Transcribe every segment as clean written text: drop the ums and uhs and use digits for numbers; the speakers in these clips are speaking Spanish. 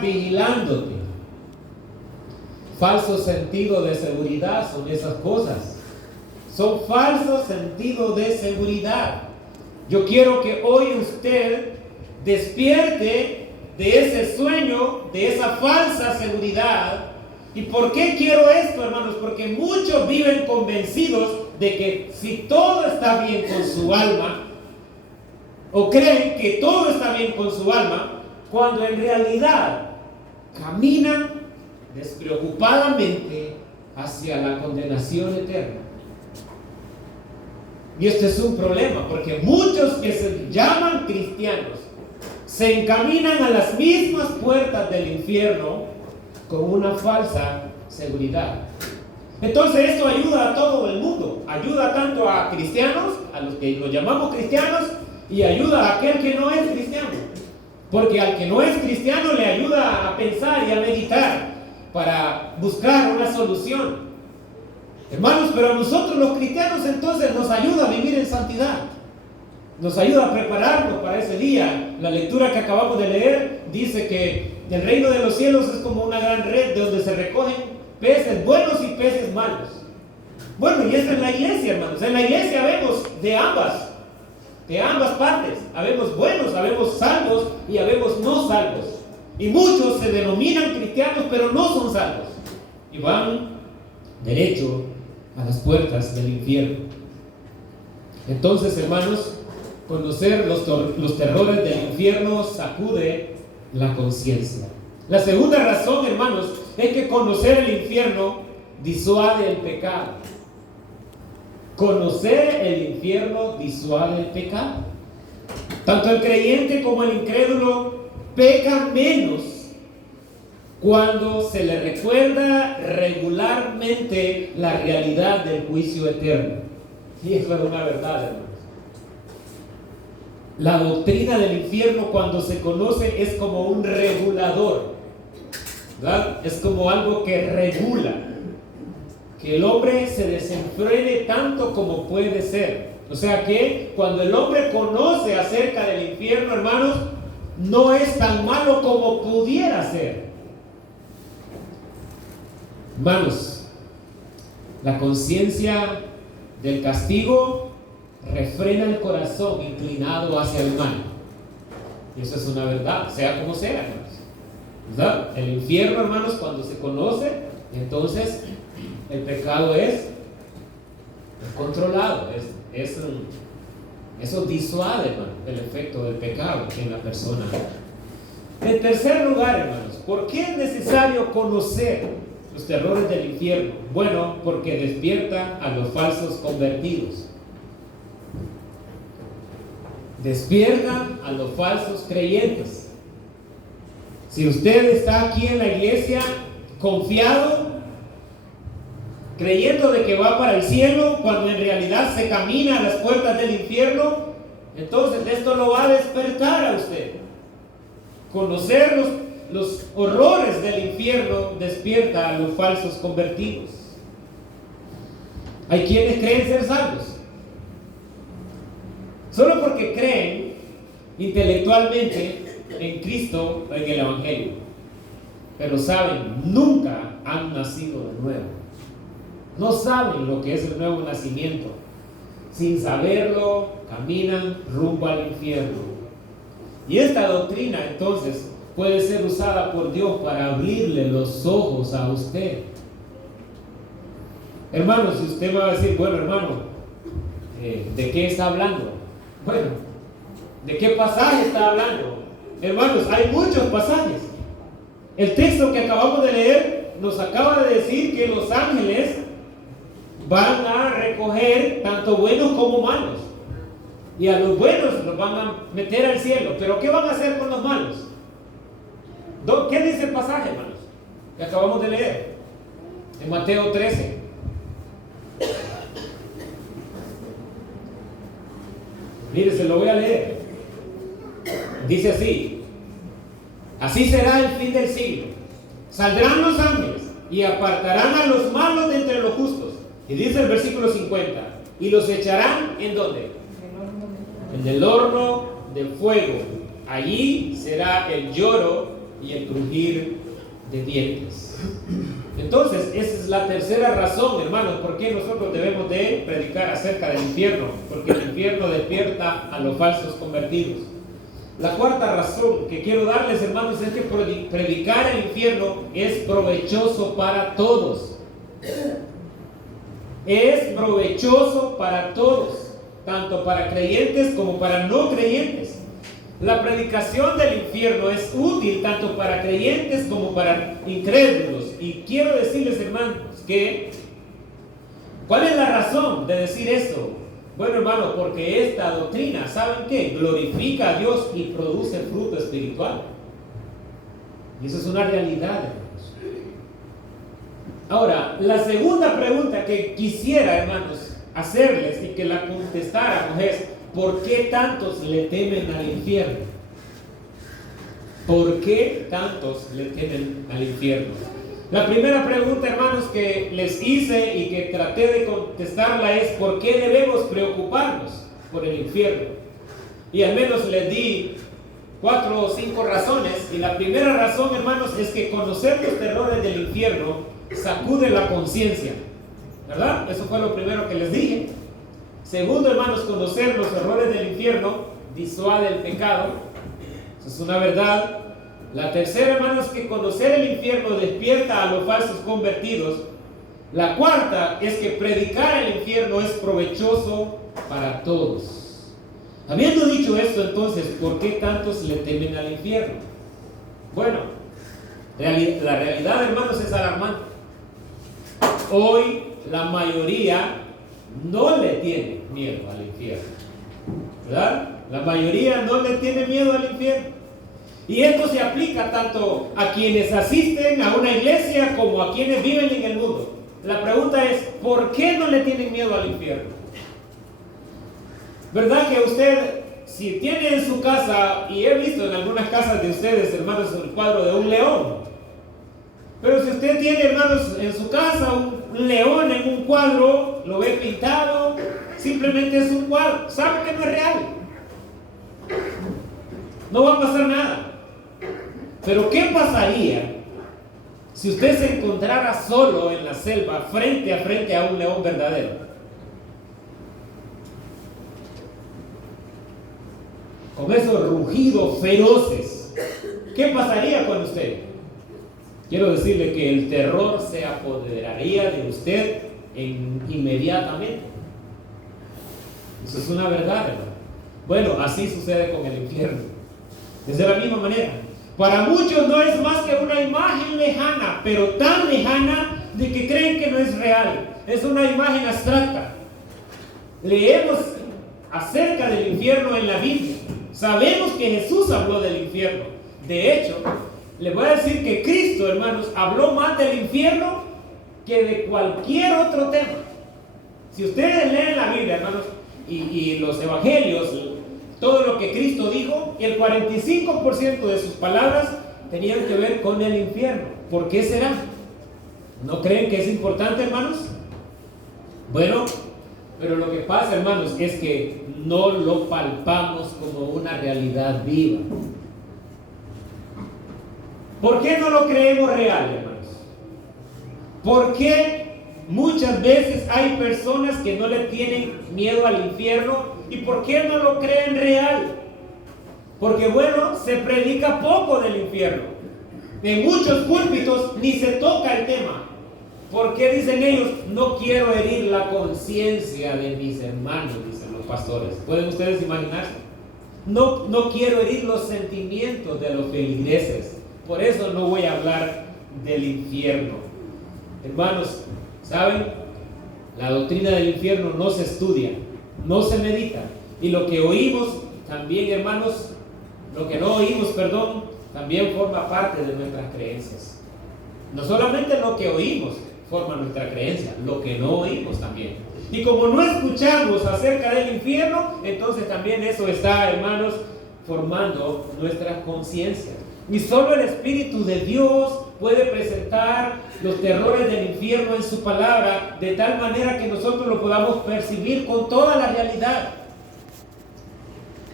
vigilándote. Falso sentido de seguridad son esas cosas. Son falsos sentidos de seguridad. Yo quiero que hoy usted despierte de ese sueño, de esa falsa seguridad. ¿Y por qué quiero esto, hermanos? Porque muchos viven convencidos de que si todo está bien con su alma, o creen que todo está bien con su alma, cuando en realidad caminan despreocupadamente hacia la condenación eterna. Y este es un problema, porque muchos que se llaman cristianos se encaminan a las mismas puertas del infierno con una falsa seguridad. Entonces esto ayuda a todo el mundo, ayuda tanto a cristianos, a los que nos llamamos cristianos, y ayuda a aquel que no es cristiano, porque al que no es cristiano le ayuda a pensar y a meditar para buscar una solución. Hermanos, pero a nosotros los cristianos entonces nos ayuda a vivir en santidad, nos ayuda a prepararnos para ese día. La lectura que acabamos de leer dice que el reino de los cielos es como una gran red donde se recogen peces buenos y peces malos. Bueno, y esto es la iglesia, hermanos. En la iglesia vemos de ambas partes. Habemos buenos, habemos salvos y habemos no salvos. Y muchos se denominan cristianos, pero no son salvos. Y van derecho a las puertas del infierno. Entonces, hermanos, conocer los terrores del infierno sacude la conciencia. La segunda razón, hermanos, es que conocer el infierno disuade el pecado. Conocer el infierno disuade el pecado. Tanto el creyente como el incrédulo pecan menos cuando se le recuerda regularmente la realidad del juicio eterno. Y eso es una verdad, hermanos. La doctrina del infierno, cuando se conoce, es como un regulador, ¿verdad? Es como algo que regula, que el hombre se desenfrene tanto como puede ser. O sea que cuando el hombre conoce acerca del infierno, hermanos, no es tan malo como pudiera ser. Hermanos, la conciencia del castigo refrena el corazón inclinado hacia el mal. Y eso es una verdad, sea como sea, hermanos, ¿verdad? El infierno, hermanos, cuando se conoce, entonces el pecado es controlado, eso disuade, hermano, el efecto del pecado en la persona. En tercer lugar, hermanos, ¿por qué es necesario conocer los terrores del infierno? Bueno, porque despierta a los falsos convertidos. Despiertan a los falsos creyentes. Si usted está aquí en la iglesia confiado, creyendo de que va para el cielo, cuando en realidad se camina a las puertas del infierno, entonces esto lo va a despertar a usted. Conocer los horrores del infierno despierta a los falsos convertidos. Hay quienes creen ser salvos solo porque creen intelectualmente en Cristo o en el Evangelio, pero saben, nunca han nacido de nuevo. No saben lo que es el nuevo nacimiento. Sin saberlo, caminan rumbo al infierno. Y esta doctrina entonces puede ser usada por Dios para abrirle los ojos a usted. Hermano, si usted va a decir, bueno, hermano, ¿de qué está hablando? Bueno, ¿de qué pasaje está hablando? Hermanos, hay muchos pasajes. El texto que acabamos de leer nos acaba de decir que los ángeles van a recoger tanto buenos como malos. Y a los buenos los van a meter al cielo. ¿Pero qué van a hacer con los malos? ¿Qué dice el pasaje, hermanos, que acabamos de leer? En Mateo 13. Mire, se lo voy a leer. Dice así: así será el fin del siglo. Saldrán los ángeles y apartarán a los malos de entre los justos. Y dice el versículo 50: y los echarán ¿en dónde? En el horno de fuego. Allí será el lloro y el crujir de dientes. Entonces, esa es la tercera razón, hermanos, por qué nosotros debemos de predicar acerca del infierno, porque el infierno despierta a los falsos convertidos. La cuarta razón que quiero darles, hermanos, es que predicar el infierno es provechoso para todos. Es provechoso para todos, tanto para creyentes como para no creyentes. La predicación del infierno es útil tanto para creyentes como para incrédulos. Y quiero decirles, hermanos, que ¿cuál es la razón de decir esto? Bueno, hermanos, porque esta doctrina, ¿saben qué? Glorifica a Dios y produce fruto espiritual. Y eso es una realidad, hermanos. Ahora, la segunda pregunta que quisiera, hermanos, hacerles y que la contestáramos es: ¿por qué tantos le temen al infierno? ¿Por qué tantos le temen al infierno? La primera pregunta, hermanos, que les hice y que traté de contestarla es: ¿por qué debemos preocuparnos por el infierno? Y al menos les di 4 o 5 razones. Y la primera razón, hermanos, es que conocer los terrores del infierno sacude la conciencia, ¿verdad? Eso fue lo primero que les dije. Segundo, hermanos, conocer los horrores del infierno disuade el pecado. Eso es una verdad. La tercera, hermanos, que conocer el infierno despierta a los falsos convertidos. La cuarta es que predicar el infierno es provechoso para todos. Habiendo dicho esto, entonces, ¿por qué tantos le temen al infierno? Bueno, la realidad, hermanos, es alarmante. Hoy la mayoría no le tiene miedo al infierno, ¿verdad? La mayoría no le tiene miedo al infierno. Y esto se aplica tanto a quienes asisten a una iglesia como a quienes viven en el mundo. La pregunta es: ¿por qué no le tienen miedo al infierno? ¿Verdad que usted, si tiene en su casa, y he visto en algunas casas de ustedes, hermanos, el cuadro de un león? Pero si usted tiene, hermanos, en su casa un león en un cuadro, lo ve pintado, simplemente es un cuadro, sabe que no es real. No va a pasar nada. Pero ¿qué pasaría si usted se encontrara solo en la selva, frente a frente a un león verdadero? Con esos rugidos feroces, ¿qué pasaría con usted? Quiero decirle que el terror se apoderaría de usted inmediatamente. Eso es una verdad, hermano. Bueno, así sucede con el infierno. Es de la misma manera. Para muchos no es más que una imagen lejana, pero tan lejana de que creen que no es real. Es una imagen abstracta. Leemos acerca del infierno en la Biblia. Sabemos que Jesús habló del infierno. De hecho, les voy a decir que Cristo, hermanos, habló más del infierno que de cualquier otro tema. Si ustedes leen la Biblia, hermanos, y los evangelios, todo lo que Cristo dijo, el 45% de sus palabras tenían que ver con el infierno. ¿Por qué será? ¿No creen que es importante, hermanos? Bueno, pero lo que pasa, hermanos, es que no lo palpamos como una realidad viva. ¿Por qué no lo creemos real, hermanos? ¿Por qué muchas veces hay personas que no le tienen miedo al infierno? ¿Y por qué no lo creen real? Porque, bueno, se predica poco del infierno. En muchos púlpitos ni se toca el tema. ¿Por qué dicen ellos? No quiero herir la conciencia de mis hermanos, dicen los pastores. ¿Pueden ustedes imaginarse? No quiero herir los sentimientos de los feligreses. Por eso no voy a hablar del infierno. Hermanos, ¿saben? La doctrina del infierno no se estudia, no se medita. Y lo que oímos también, hermanos, lo que no oímos, perdón, también forma parte de nuestras creencias. No solamente lo que oímos forma nuestra creencia, lo que no oímos también. Y como no escuchamos acerca del infierno, entonces también eso está, hermanos, formando nuestras conciencias. Y solo el Espíritu de Dios puede presentar los terrores del infierno en su palabra, de tal manera que nosotros lo podamos percibir con toda la realidad.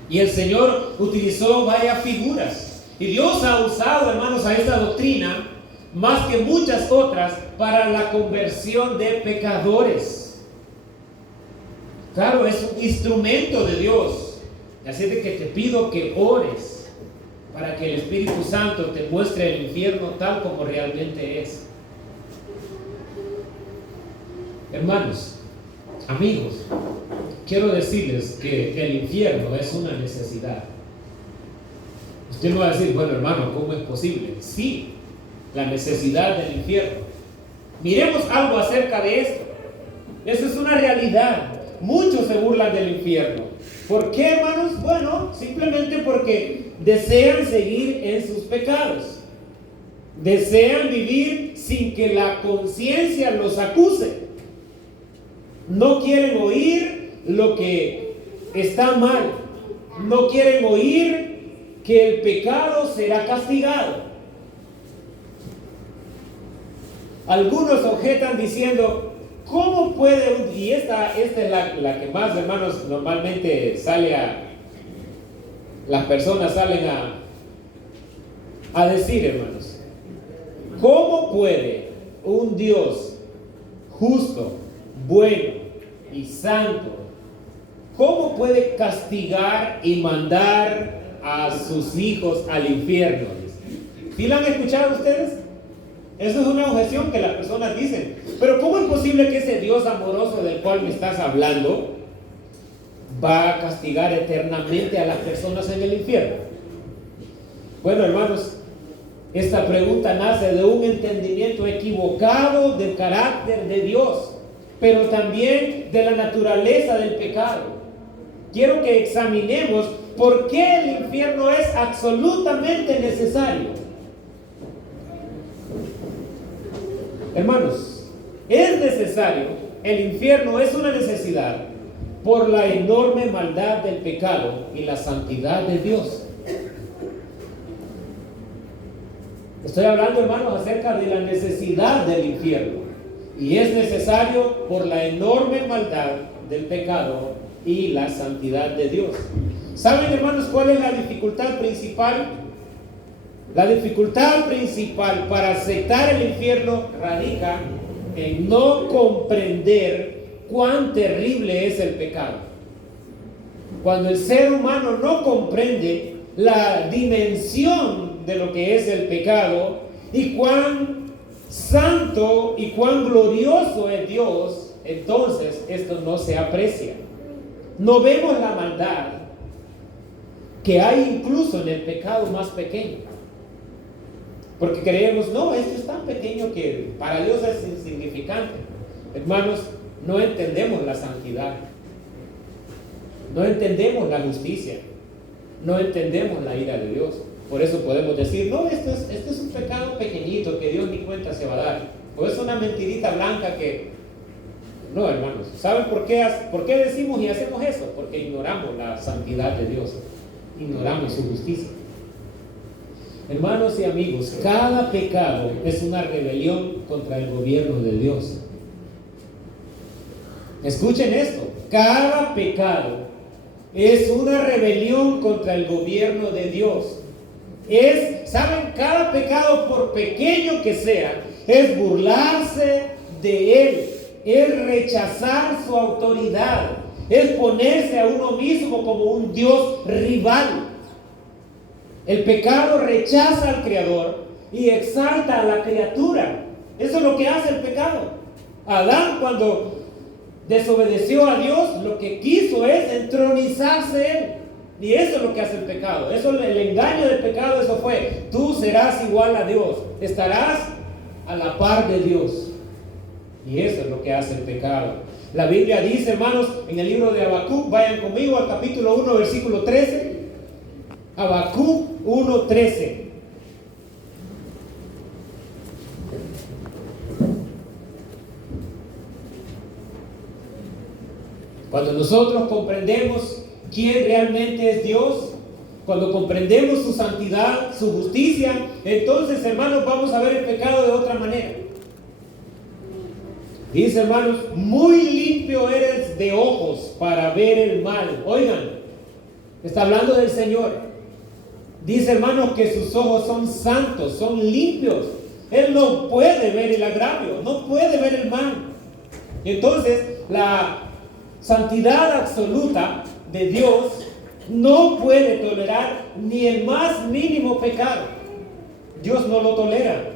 Y el Señor utilizó varias figuras. Y Dios ha usado, hermanos, a esta doctrina, más que muchas otras, para la conversión de pecadores. Claro, es un instrumento de Dios. Así es de que te pido que ores para que el Espíritu Santo te muestre el infierno tal como realmente es. Hermanos, amigos, quiero decirles que el infierno es una necesidad. Usted me va a decir, bueno, hermano, ¿cómo es posible? Sí, la necesidad del infierno. Miremos algo acerca de esto. Eso es una realidad. Muchos se burlan del infierno. ¿Por qué, hermanos? Bueno, simplemente porque desean seguir en sus pecados. Desean vivir sin que la conciencia los acuse. No quieren oír lo que está mal. No quieren oír que el pecado será castigado. Algunos objetan diciendo, ¿cómo puede? Y esta es la que más, hermanos, normalmente las personas salen a decir, hermanos. ¿Cómo puede un Dios justo, bueno y santo, cómo puede castigar y mandar a sus hijos al infierno? ¿Sí la han escuchado ustedes? Eso es una objeción que las personas dicen. Pero ¿cómo es posible que ese Dios amoroso del cual me estás hablando va a castigar eternamente a las personas en el infierno? Bueno, hermanos, esta pregunta nace de un entendimiento equivocado del carácter de Dios, pero también de la naturaleza del pecado. Quiero que examinemos por qué el infierno es absolutamente necesario. Hermanos, es necesario, el infierno es una necesidad por la enorme maldad del pecado y la santidad de Dios. Estoy hablando, hermanos, acerca de la necesidad del infierno. Y es necesario por la enorme maldad del pecado y la santidad de Dios. ¿Saben, hermanos, cuál es la dificultad principal? La dificultad principal para aceptar el infierno radica en no comprender cuán terrible es el pecado. Cuando el ser humano no comprende la dimensión de lo que es el pecado y cuán santo y cuán glorioso es Dios, entonces esto no se aprecia. No vemos la maldad que hay incluso en el pecado más pequeño. Porque creemos, no, esto es tan pequeño que para Dios es insignificante. Hermanos, no entendemos la santidad. No entendemos la justicia. No entendemos la ira de Dios. Por eso podemos decir, no, esto es un pecado pequeñito que Dios ni cuenta se va a dar. O es una mentirita blanca que... No, hermanos. ¿Saben por qué decimos y hacemos eso? Porque ignoramos la santidad de Dios. Ignoramos su justicia. Hermanos y amigos, cada pecado es una rebelión contra el gobierno de Dios. Escuchen esto, cada pecado es una rebelión contra el gobierno de Dios. ¿Saben? Cada pecado, por pequeño que sea, es burlarse de Él, es rechazar su autoridad, es ponerse a uno mismo como un Dios rival. El pecado rechaza al Creador y exalta a la criatura. Eso es lo que hace el pecado. Adán, cuando desobedeció a Dios, lo que quiso es entronizarse él. Y eso es lo que hace el pecado. Eso, el engaño del pecado, eso fue: tú serás igual a Dios, estarás a la par de Dios. Y eso es lo que hace el pecado. La Biblia dice, hermanos, en el libro de Habacuc, vayan conmigo al capítulo 1, versículo 13. Habacuc 1:13. Cuando nosotros comprendemos quién realmente es Dios, cuando comprendemos su santidad, su justicia, entonces, hermanos, vamos a ver el pecado de otra manera. Dice, hermanos, muy limpio eres de ojos para ver el mal. Oigan, está hablando del Señor. Dice, hermanos, que sus ojos son santos, son limpios. Él no puede ver el agravio, no puede ver el mal. Entonces, la santidad absoluta de Dios no puede tolerar ni el más mínimo pecado. Dios no lo tolera.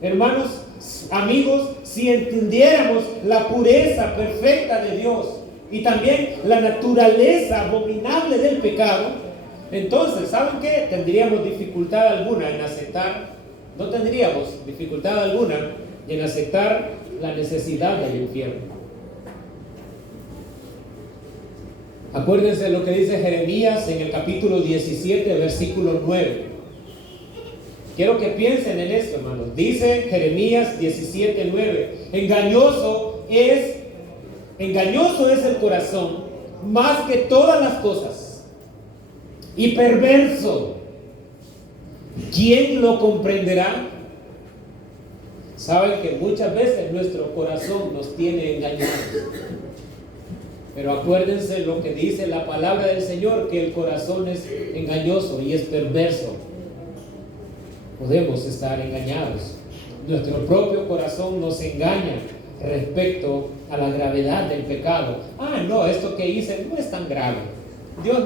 Hermanos, amigos, si entendiéramos la pureza perfecta de Dios y también la naturaleza abominable del pecado, entonces, ¿saben qué? Tendríamos dificultad alguna en aceptar, no tendríamos dificultad alguna en aceptar la necesidad del infierno. Acuérdense lo que dice Jeremías en el capítulo 17, versículo 9. Quiero que piensen en esto, hermanos. Dice Jeremías 17, 9. Engañoso es el corazón más que todas las cosas, y perverso, ¿quién lo comprenderá? Saben que muchas veces nuestro corazón nos tiene engañados. Pero acuérdense lo que dice la palabra del Señor, que el corazón es engañoso y es perverso. Podemos estar engañados. Nuestro propio corazón nos engaña respecto a la gravedad del pecado. No, esto que hice no es tan grave. Dios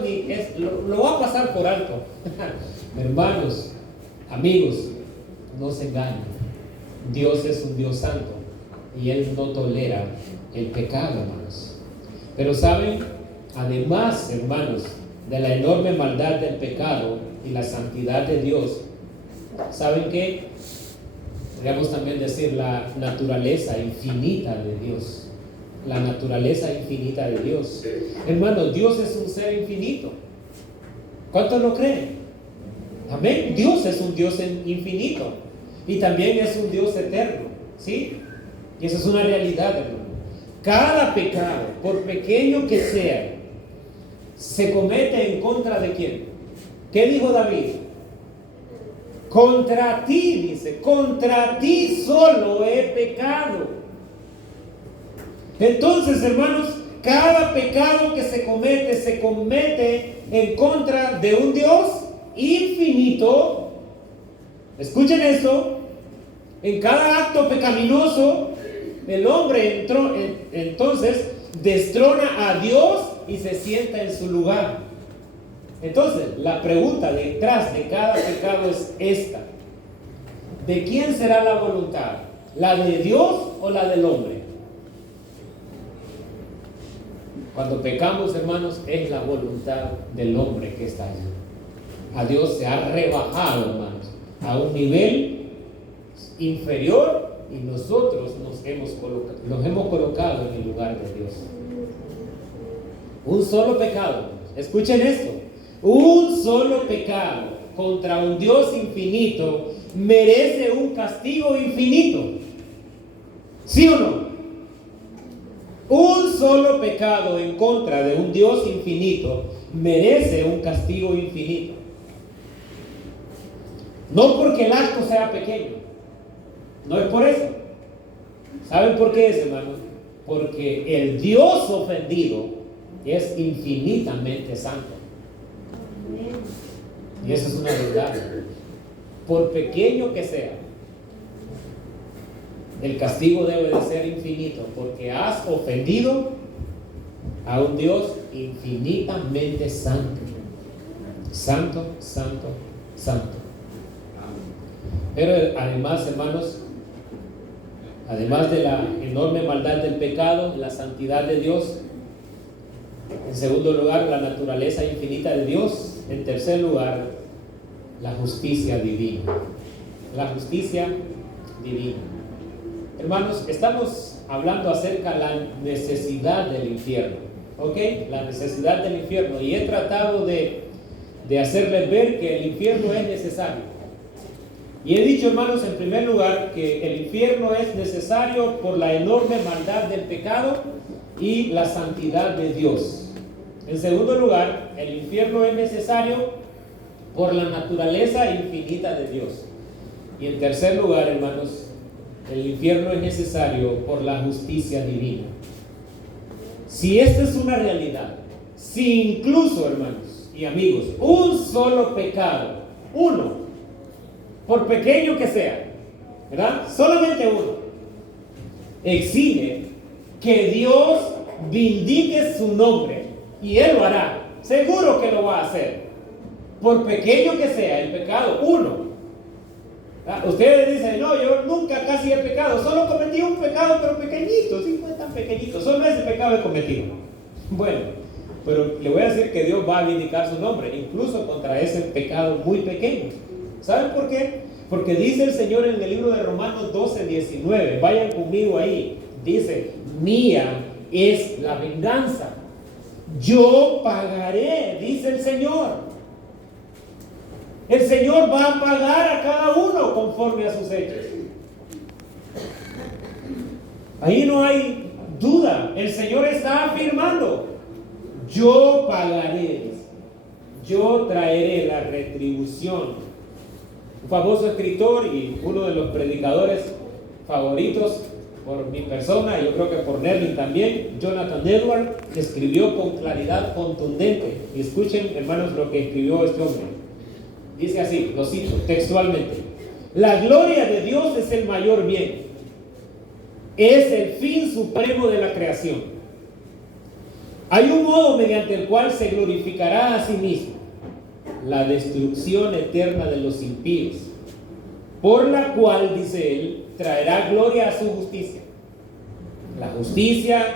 lo va a pasar por alto. Hermanos, amigos, no se engañen. Dios es un Dios santo y Él no tolera el pecado, hermanos. Pero saben, además, hermanos, de la enorme maldad del pecado y la santidad de Dios, ¿saben qué? Podríamos también decir la naturaleza infinita de Dios. La naturaleza infinita de Dios. Hermanos, Dios es un ser infinito. ¿Cuántos lo creen? Amén. Dios es un Dios infinito y también es un Dios eterno, ¿sí? Y eso es una realidad, hermano. Cada pecado, por pequeño que sea, se comete en contra de ¿quién? ¿Qué dijo David? Contra ti, dice, contra ti solo he pecado. Entonces, hermanos, cada pecado que se comete en contra de un Dios infinito. Escuchen esto. En cada acto pecaminoso, el hombre entonces destrona a Dios y se sienta en su lugar. Entonces, la pregunta detrás de cada pecado es esta: ¿de quién será la voluntad? ¿La de Dios o la del hombre? Cuando pecamos, hermanos, es la voluntad del hombre que está allí. A Dios se ha rebajado, hermanos, a un nivel inferior, y nosotros nos hemos colocado en el lugar de Dios. Un solo pecado, escuchen esto, un solo pecado contra un Dios infinito merece un castigo infinito. ¿Sí o no? Un solo pecado en contra de un Dios infinito merece un castigo infinito. No porque el acto sea pequeño, no es por eso. ¿Saben por qué es, hermanos? Porque el Dios ofendido es infinitamente santo. Y eso es una verdad. Por pequeño que sea, el castigo debe de ser infinito, porque has ofendido a un Dios infinitamente santo. Santo, santo, santo. Pero además, hermanos, además de la enorme maldad del pecado, la santidad de Dios, en segundo lugar, la naturaleza infinita de Dios, en tercer lugar, la justicia divina. La justicia divina. Hermanos, estamos hablando acerca de la necesidad del infierno, ¿ok? La necesidad del infierno, y he tratado de hacerles ver que el infierno es necesario. Y he dicho, hermanos, en primer lugar, que el infierno es necesario por la enorme maldad del pecado y la santidad de Dios. En segundo lugar, el infierno es necesario por la naturaleza infinita de Dios. Y en tercer lugar, hermanos, el infierno es necesario por la justicia divina. Si esta es una realidad, si incluso, hermanos, y amigos, un solo pecado, uno, por pequeño que sea, ¿verdad? Solamente uno, exige que Dios vindique su nombre, y Él lo hará, seguro que lo va a hacer, por pequeño que sea el pecado, uno. Ustedes dicen, no, yo nunca casi he pecado, solo cometí un pecado, pero pequeñito, sí fue tan pequeñito, solo ese pecado he cometido. Bueno, pero le voy a decir que Dios va a vindicar su nombre, incluso contra ese pecado muy pequeño. ¿Saben por qué? Porque dice el Señor en el libro de Romanos 12:19, vayan conmigo ahí, dice, mía es la venganza, yo pagaré, dice el Señor. El Señor va a pagar a cada uno conforme a sus hechos. Ahí no hay duda, el Señor está afirmando, yo pagaré, yo traeré la retribución. Un famoso escritor y uno de los predicadores favoritos por mi persona, y yo creo que por Nerlin también, Jonathan Edwards, escribió con claridad contundente. Y escuchen, hermanos, lo que escribió este hombre. Dice así, lo cito textualmente: la gloria de Dios es el mayor bien, es el fin supremo de la creación. Hay un modo mediante el cual se glorificará a sí mismo: la destrucción eterna de los impíos, por la cual, dice él, traerá gloria a su justicia. La justicia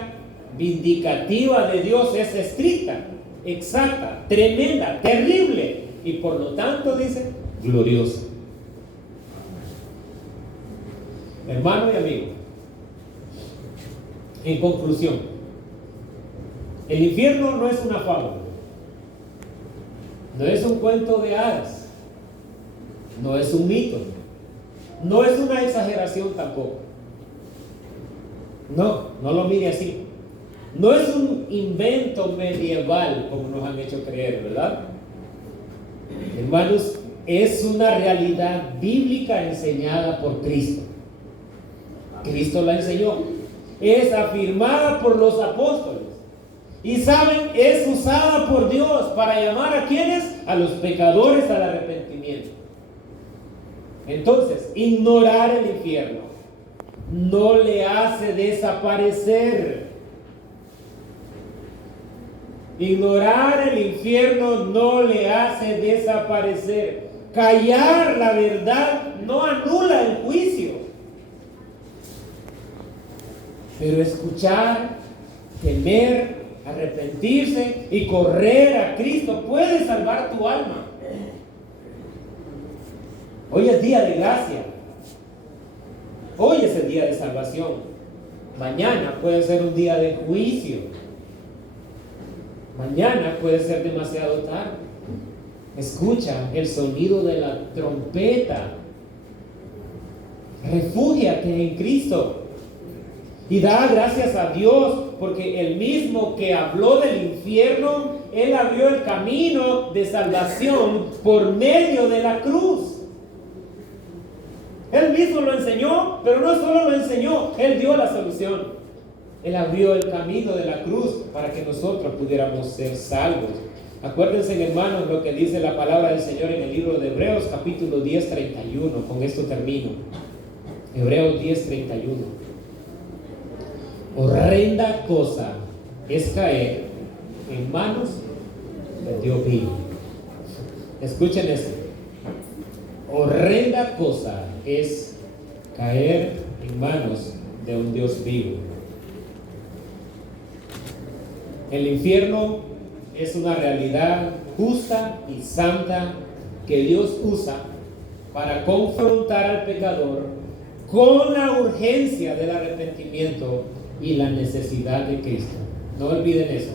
vindicativa de Dios es estricta, exacta, tremenda, terrible, y por lo tanto, dice, gloriosa. Hermano y amigo, en conclusión, el infierno no es una fábula, no es un cuento de hadas, no es un mito, no es una exageración tampoco. No lo mire así. No es un invento medieval como nos han hecho creer, ¿verdad? Hermanos, es una realidad bíblica enseñada por Cristo. Cristo la enseñó. Es afirmada por los apóstoles. Y saben, es usada por Dios para llamar a quienes, a los pecadores al arrepentimiento. Entonces, ignorar el infierno no le hace desaparecer. Ignorar el infierno no le hace desaparecer. Callar la verdad no anula el juicio. Pero escuchar, temer, arrepentirse y correr a Cristo puede salvar tu alma. Hoy es día de gracia. Hoy es el día de salvación. Mañana puede ser un día de juicio. Mañana puede ser demasiado tarde. Escucha el sonido de la trompeta. Refúgiate en Cristo. Y da gracias a Dios, porque el mismo que habló del infierno, Él abrió el camino de salvación por medio de la cruz. Él mismo lo enseñó, pero no solo lo enseñó, Él dio la solución. Él abrió el camino de la cruz para que nosotros pudiéramos ser salvos. Acuérdense, hermanos, lo que dice la palabra del Señor en el libro de Hebreos, capítulo 10:31. Con esto termino. Hebreos 10:31. Horrenda cosa es caer en manos de Dios vivo. Escuchen esto. Horrenda cosa es caer en manos de un Dios vivo. El infierno es una realidad justa y santa que Dios usa para confrontar al pecador con la urgencia del arrepentimiento y la necesidad de Cristo. No olviden eso.